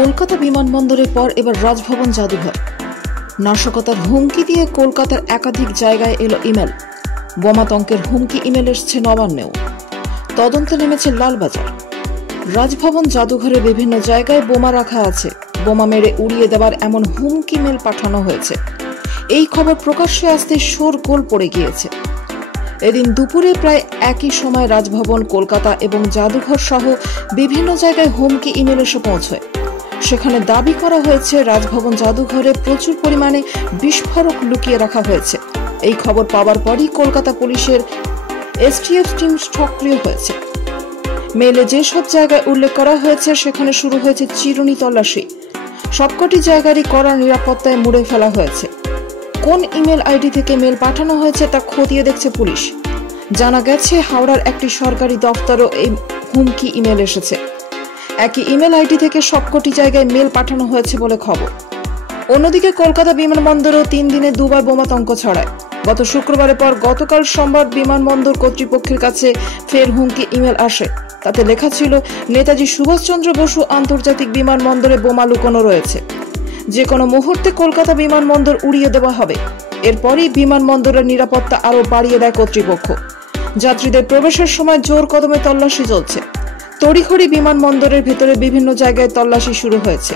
কলকাতা বিমানবন্দরের পর এবার রাজভবন জাদুঘর। নাশকতার হুমকি দিয়ে কলকাতার একাধিক জায়গায় এলো ইমেল। বোমাতঙ্কের হুমকি ইমেল এসছে নবান্নেও। তদন্তে নেমেছে লালবাজার। রাজভবন জাদুঘরে বিভিন্ন জায়গায় বোমা রাখা আছে, বোমা মেরে উড়িয়ে দেওয়ার এমন হুমকি মেল পাঠানো হয়েছে। এই খবর প্রকাশ্যে আসতেই শোরগোল পড়ে গিয়েছে। এদিন দুপুরে প্রায় একই সময় রাজভবন, কলকাতা এবং জাদুঘর সহ বিভিন্ন জায়গায় হুমকি ইমেল এসে পৌঁছয়। সেখানে দাবি করা হয়েছে রাজভবন জাদুঘরে প্রচুর পরিমাণে বিস্ফোরক লুকিয়ে রাখা হয়েছে। এই খবর পাওয়ার পরই কলকাতা পুলিশের এসটিএফ টিম সক্রিয় হয়েছে। মেলে যেসব জায়গায় উল্লেখ করা হয়েছে সেখানে শুরু হয়েছে চিরুনি তল্লাশি। সবকটি জায়গারই কড়া নিরাপত্তায় মুড়ে ফেলা হয়েছে। কোন ইমেল আইডি থেকে মেল পাঠানো হয়েছে তা খতিয়ে দেখছে পুলিশ। জানা গেছে হাওড়ার একটি সরকারি দফতরও এই হুমকি ইমেল এসেছে। একই ইমেল আইডি থেকে সবকটি জায়গায় মেল পাঠানো হয়েছে বলে খবর। অন্যদিকে কলকাতা বিমানবন্দরেও 3 দিনে দুবার বোমাতঙ্ক ছড়ায়। গত শুক্রবারের পর গতকাল সোমবার বিমানবন্দর কর্তৃপক্ষের কাছে ফের হুমকি ইমেল আসে। তাতে লেখা ছিল, নেতাজি সুভাষচন্দ্র বসু আন্তর্জাতিক বিমানবন্দরে বোমা লুকোনো রয়েছে, যে কোনো মুহূর্তে কলকাতা বিমানবন্দর উড়িয়ে দেওয়া হবে। এরপরই বিমানবন্দরের নিরাপত্তা আরও বাড়িয়ে দেয় কর্তৃপক্ষ। যাত্রীদের প্রবেশের সময় জোর কদমে তল্লাশি চলছে। তড়িঘড়ি বিমানবন্দরের ভেতরে বিভিন্ন জায়গায় তল্লাশি শুরু হয়েছে।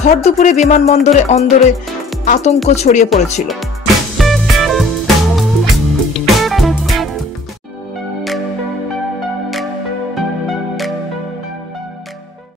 ভর দুপুরে বিমানবন্দরে অন্দরে আতঙ্ক ছড়িয়ে পড়েছিল।